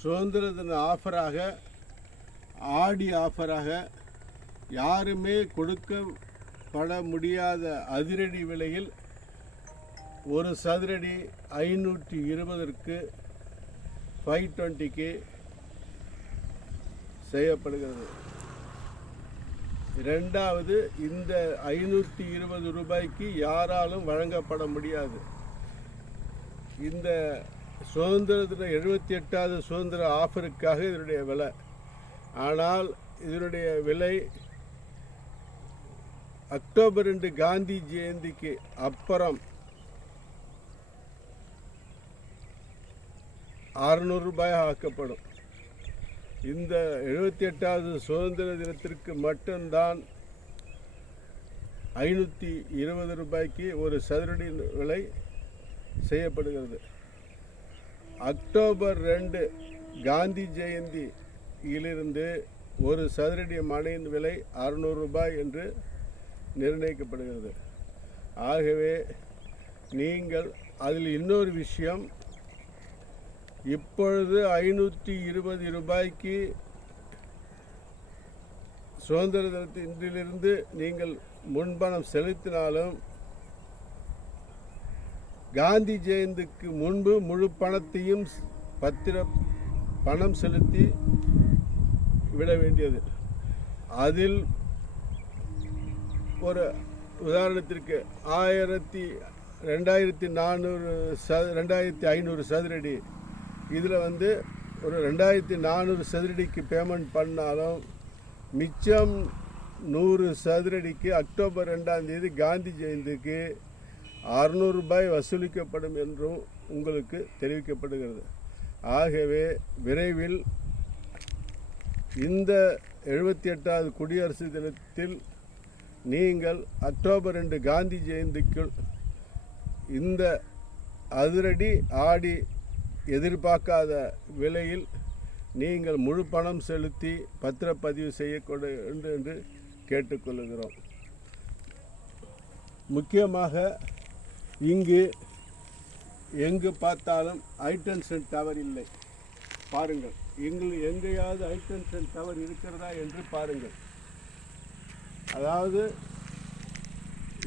சுதந்திர தின ஆஃபராக, ஆடி ஆஃபராக யாருமே கொடுக்கப்பட முடியாத அதிரடி விலையில் ஒரு சதுரடி 520க்கு 520க்கு செய்யப்படுகிறது. இரண்டாவது, இந்த 520 ரூபாய்க்கு யாராலும் வழங்கப்பட முடியாது. இந்த சுதந்திர தின 78வது சுதந்திர ஆஃபருக்காக இதனுடைய விலை. ஆனால் இதனுடைய விலை அக்டோபர் 2 காந்தி ஜெயந்திக்கு அப்புறம் 600 ரூபாயாக ஆக்கப்படும். இந்த 78வது சுதந்திர தினத்திற்கு மட்டும்தான் 520 ரூபாய்க்கு ஒரு சதுரடி விலை செய்யப்படுகிறது. அக்டோபர் 2 காந்தி ஜெயந்தியிலிருந்து ஒரு சதுரடி மனையின் விலை 600 ரூபாய் என்று நிர்ணயிக்கப்படுகிறது. ஆகவே நீங்கள் அதில் இன்னொரு விஷயம், இப்பொழுது 520 ரூபாய்க்கு சுதந்திர தினத்திலிருந்து நீங்கள் முன்பணம் செலுத்தினாலும் காந்தி ஜெயந்திக்கு முன்பு முழு பணத்தையும் பணம் செலுத்தி விட வேண்டியது. அதில் ஒரு உதாரணத்திற்கு 2500 சதுரடி, இதில் ஒரு 2400 சதுரடிக்கு பேமெண்ட் பண்ணாலும் மிச்சம் 100 சதுரடிக்கு அக்டோபர் 2ஆம் தேதி காந்தி ஜெயந்திக்கு 600 ரூபாய் வசூலிக்கப்படும் என்றும் உங்களுக்கு தெரிவிக்கப்படுகிறது. ஆகவே விரைவில் இந்த 78வது குடியரசு தினத்தில் நீங்கள் அக்டோபர் 2 காந்தி ஜெயந்திக்குள் இந்த அதிரடி ஆடி எதிர்பார்க்காத விலையில் நீங்கள் முழு பணம் செலுத்தி பத்திரப்பதிவு செய்யக்கூட என்று கேட்டுக்கொள்கிறோம். முக்கியமாக இங்கு எங்கு பார்த்தாலும் ஹைடென்ஷன் டவர் இல்லை. பாருங்கள், எங்கேயாவது ஹைடென்ஷன் டவர் இருக்கிறதா என்று பாருங்கள். அதாவது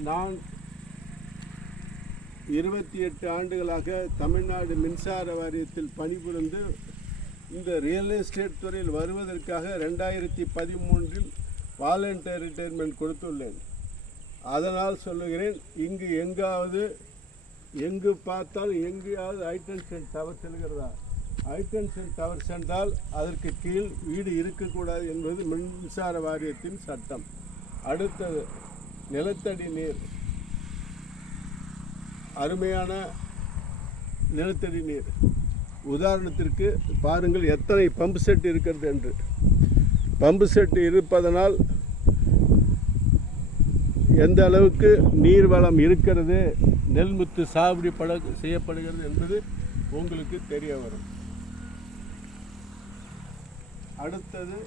நான் 28 ஆண்டுகளாக தமிழ்நாடு மின்சார வாரியத்தில் பணிபுரிந்து இந்த ரியல் எஸ்டேட் துறையில் வருவதற்காக 2013 வாலண்டரி ரிட்டையர்மெண்ட் கொடுத்துள்ளேன். அதனால் சொல்லுகிறேன், இங்கு எங்கு பார்த்தாலும் எங்கேயாவது ஹைடென்ஷன் டவர் செல்கிறதா? ஹைடென்ஷன் டவர் சென்றால் அதற்கு கீழ் வீடு இருக்கக்கூடாது என்பது மின்சார வாரியத்தின் சட்டம். அடுத்தது, நிலத்தடி நீர். அருமையான நிலத்தடி நீர். உதாரணத்திற்கு பாருங்கள் எத்தனை பம்பு செட் இருக்கிறது என்று. பம்பு செட் இருப்பதனால் எந்த அளவுக்கு நீர்வளம் இருக்கிறது, நெல்முத்து சாகுபடி செய்யப்படுகிறது என்பது உங்களுக்கு தெரிய வரும். அடுத்தது,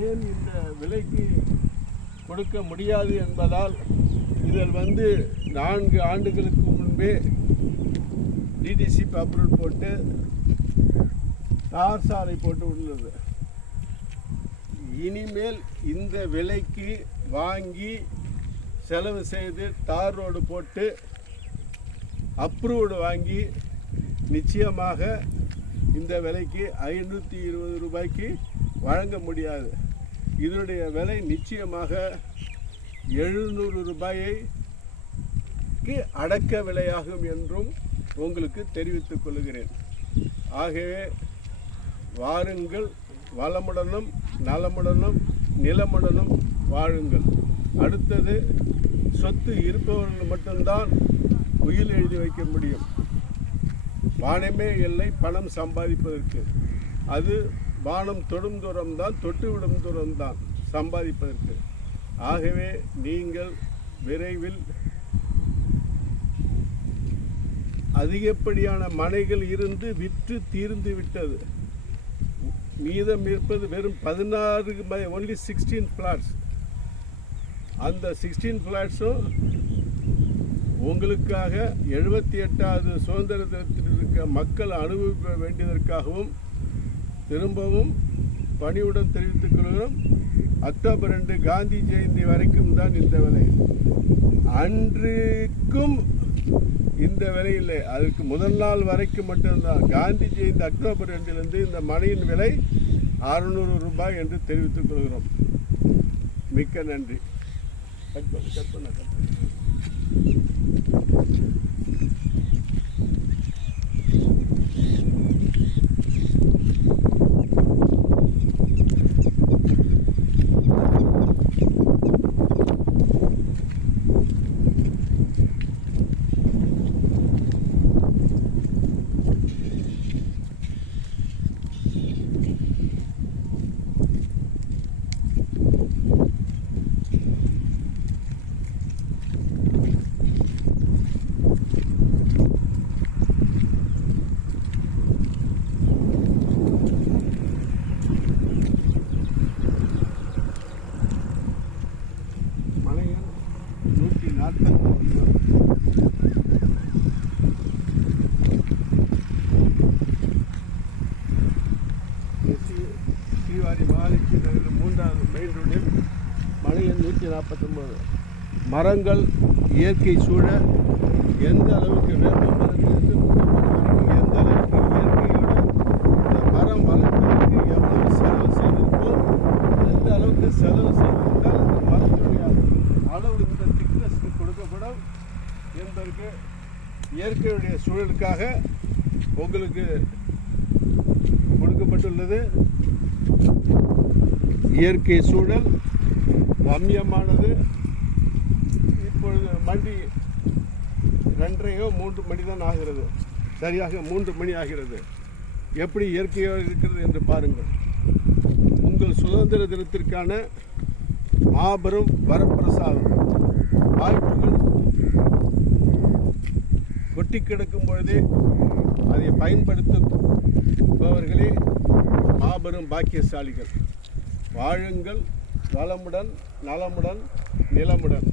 ஏன் இந்த விலைக்கு கொடுக்க முடியாது என்பதால் இதில் 4 ஆண்டுகளுக்கு முன்பே டிடிசிபி அப்ரூவல் போட்டு தார் சாலை போட்டு உள்ளது. இனிமேல் இந்த விலைக்கு வாங்கி செலவு செய்து தார் ரோடு போட்டு அப்ரூவ்டு வாங்கி நிச்சயமாக இந்த விலைக்கு 520 ரூபாய்க்கு வழங்க முடியாது. இதனுடைய விலை நிச்சயமாக 700 ரூபாய்க்கு அடக்க விலையாகும் என்றும் உங்களுக்கு தெரிவித்துக் கொள்கிறேன். ஆகவே வாருங்கள், வளமுடனும் நலமுடனும் நிலமுடனும் வாழுங்கள். அடுத்தது, சொத்து இருப்பவர்கள் மட்டும்தான் உயில் எழுதி வைக்க முடியும். வானமே இல்லை பணம் சம்பாதிப்பதற்கு. அது வானம் தொடும் தூரம்தான், தொட்டுவிடும் தூரம்தான் சம்பாதிப்பதற்கு. ஆகவே நீங்கள் விரைவில் அதிகப்படியான மனைகள் இருந்து விற்று தீர்ந்து விட்டது. மீதம் இருப்பது வெறும் 16, only 16 ஃப்ளாட்ஸ். அந்த 16 ஃப்ளாட்ஸும் உங்களுக்காக 78வது சுதந்திர தினத்தில் இருக்க மக்கள் அனுபவிக்க வேண்டியதற்காகவும் திரும்பவும் பணிவுடன் தெரிவித்துக் கொள்கிறோம். அக்டோபர் 2 காந்தி ஜெயந்தி வரைக்கும் தான் இந்த விலை. அன்றைக்கும் இந்த விலை இல்லை, அதுக்கு முதல் நாள் வரைக்கும் மட்டும்தான். காந்தி ஜெயந்தி அக்டோபர் 2 இந்த மணியின் விலை 600 ரூபாய் என்று தெரிவித்துக் கொள்கிறோம். மிக்க நன்றி. ஸ்ரீவாரி மகாலட்சுமி நகர் 3வது மெயின் ரோடில் மணி எண் 149. மரங்கள் இயற்கை சூழ எந்த அளவுக்கு வேப்ப மரத்திலிருந்து எந்த அளவுக்கு இயற்கையோட இந்த மரம் வளர்ப்பதற்கு எவ்வளவு செலவு செய்திருக்கோம், எந்த அளவுக்கு செலவு செய்திருந்தால் இந்த மரத்தினுடைய அளவு இந்த திக்னஸ்க்கு கொடுக்கப்படும் என்பதற்கு இயற்கையுடைய சூழலுக்காக உங்களுக்கு கொடுக்கப்பட்டுள்ளது. இயற்கை சூழல் ரம்யமானது. இப்பொழுது மணி 2:30 3 மணி தான் ஆகிறது, சரியாக 3 மணி ஆகிறது. எப்படி இயற்கையாக இருக்கிறது என்று பாருங்கள். உங்கள் சுதந்திர தினத்திற்கான மாபெரும் வரப்பிரசாதம். வாய்ப்புகள் கொட்டி கிடக்கும் பொழுதே அதை பயன்படுத்துபவர்களே மாபெரும் பாக்கியசாலிகள். வாழுங்கள் வளமுடன், நலமுடன், நிலமுடன்.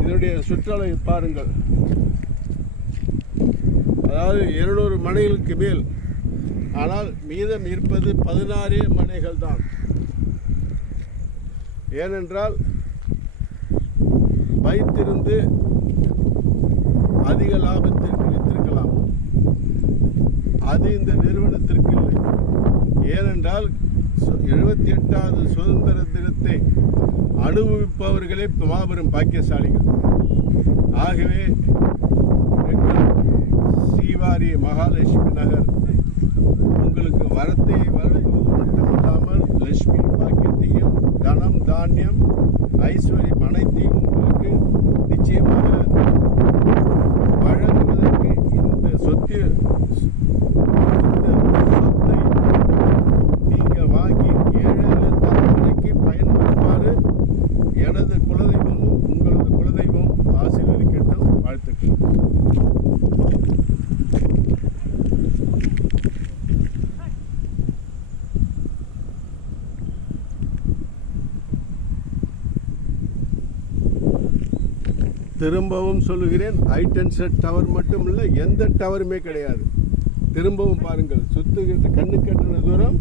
இதனுடைய சுற்றளவை பாருங்கள். அதாவது 200 மனைகளுக்கு மேல், ஆனால் மீதம் இருப்பது 16 மனைகள் தான். ஏனென்றால் வைத்திருந்து அதிக லாபத்திற்கு வித்திருக்கலாம், அது இந்த நிறுவனத்திற்கு இல்லை. ஏனென்றால் 78வது சுதந்திர தினத்தை அனுபவிப்பவர்களே மாபெரும் பாக்கியசாலிகள். ஆகவே எங்கள் ஸ்ரீவாரி மகாலட்சுமி நகர் உங்களுக்கு வரத்தை வழங்குவது மட்டுமல்லாமல் லட்சுமி பாக்கியத்தையும் தனம் தானியம் ஐஸ்வர்யம் அனைத்தையும் உங்களுக்கு நிச்சயமாக வழங்குவதற்கு இந்த சொத்தை நீங்கள் வாங்கி ஏழை தலைமுறைக்கு பயன்படுமாறு எனது குலதெய்வமும் உங்களது குலதெய்வம் ஆசீர்வதிக்கட்டும். வாழ்த்துக்கள். திரும்பவும் சொல்லுகிறேன், ஹைடென்ஷன் டவர் மட்டும் இல்லை, எந்த டவருமே கிடையாது. திரும்பவும் பாருங்கள், சுற்றுகிட்டு கண்ணு கட்டின தூரம்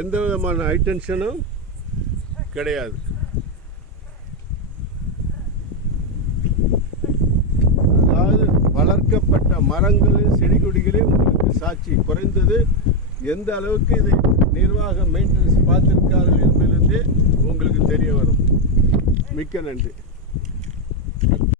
எந்த விதமான ஹைடென்ஷனும் கிடையாது. அதாவது வளர்க்கப்பட்ட மரங்களின் செடி கொடிகளே உங்களுக்கு சாட்சி. குறைந்தது எந்த அளவுக்கு இதை நிர்வாக மெயின்டெனன்ஸ் பார்த்திருக்கார்கள் என்பதிலிருந்தே உங்களுக்கு தெரிய வரும். மிக்க நன்றி.